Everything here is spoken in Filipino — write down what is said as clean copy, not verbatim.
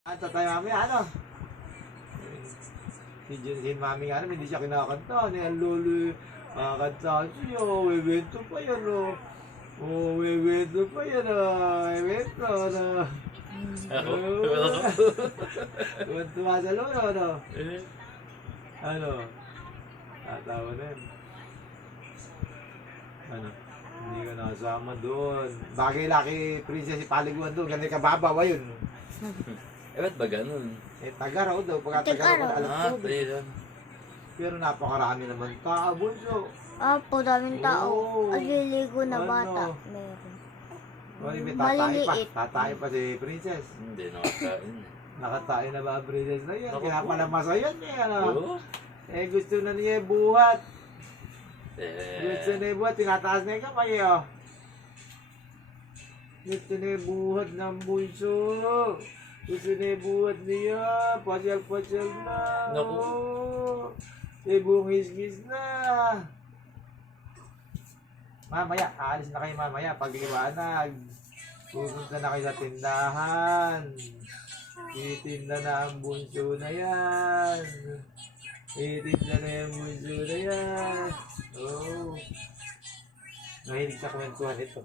Tatay mami, ano? Si mami nga naman, hindi siya kinakanta. Ano yan, lolo, kakantahan siya. Wewento pa yan, oh. Oh, wewento pa yan, oh. Wewento, ano? Tuwa sa lolo, ano? Ano? Tatawa na yun. Ano? Hindi ka nakasama doon. Bagay laki, princess, ipaliguan doon. Ganun kababaw, ayun. Ba't ba ganun? Taga raw daw. Pagka taga raw, alam ko. Ayun. Pero napakarami naman tao, bunso. Opo, daming tao. Oo. Aliligo na Ano? bata. Meron. May tatay pa. Maliliit. Tatay pa si princess. Hindi nakakain. Nakatayo na ba ang princess na yan? Naku Kaya po. pala masayan niya. Ano? Oo. Eh gusto na niya buhat. Gusto Eh. na buhat. Tinataas na yung kamay, oh. Gusto na buhat ng bunso. Gusto na buhat niya. Pasyal-pasyal na. Naku. Oh. Eh bungis-gis na. Mamaya, aalis na kayo mamaya. Pagliwanag. Pupunta na kayo sa tindahan. Titinda na ang bunso na yan. Titinda na yung bunso na yan. Oh. Mahilig sa kwentuhan ito.